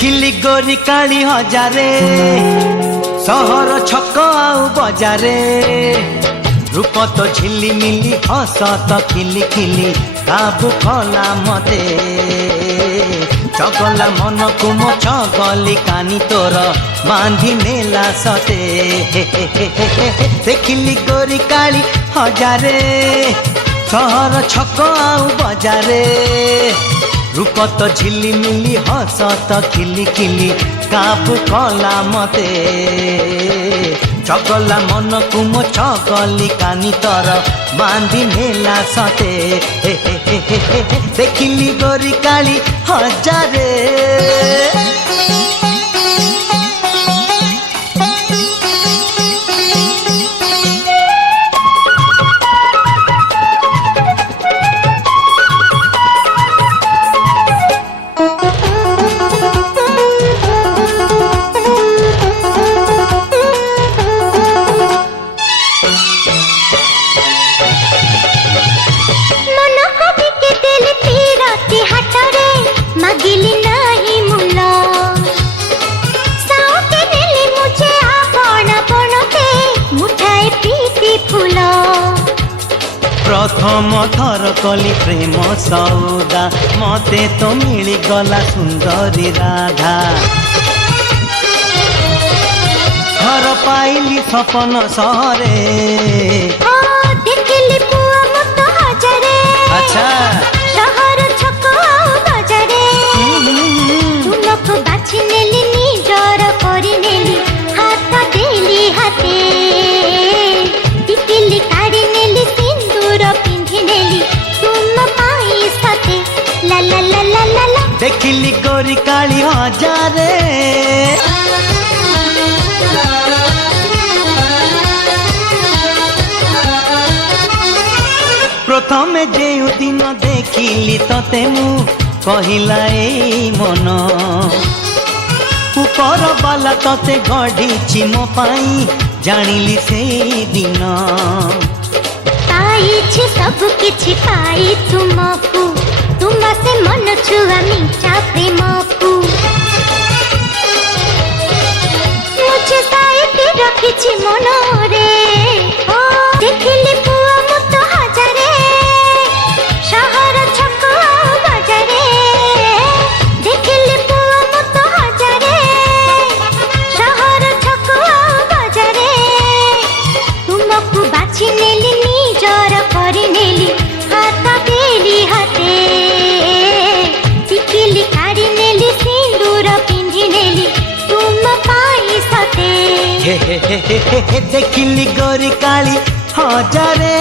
देखिली गोरी काली हजारे सहर छक आउ बजारे रूप तो झिलिमिली हस तो खिली खिली काबू कला मते चगला मन को मो चगली कानी तोर बांधी नेला सते देखिली गोरी काली हजारे सहर छक आउ बजारे रूप तो झिलिमिली हस तो खिली खिली काबू कला मते चगला मन को मो चगली कानी तर बांधी नेला सते देखिली गोरी काली हजारे प्रथम थर कली प्रेम सौदा मते तो मिली गला सुंदरी राधा घर पाइली सपन सहरे देखिली पुआ मत हजारे अच्छा शहर छक बजारे तुमको बाछि नेली निजर करी नेली हाथ देली हाथे टिकिली काढ़ी नेली सिंदूर पिंधी नेली तुम पाई सते ला ला ला ला ला ला देखिली गोरी काली हजारे प्रथम जेउ दिन देखिली तते मु कहिला ए मन ऊपर बाला तते गढ़ी मो पाई जानिली से दिन पाई सब किछि पाई तुमको तुम से मन छुआ मीठा प्रेम को मुझे साइड रखिछि मन रे ओ देखिली पुआ मत हजारे शहर छक बजारे देखिली पुआ मत हजारे शहर छक बजारे तुमको बाछि नेली निजर करी नेली हाथ देली हाथे टिकिली काढ़ी नेली सिंदूर पिंधी नेली तुम पाई सते देखिली गोरी काली हजारे।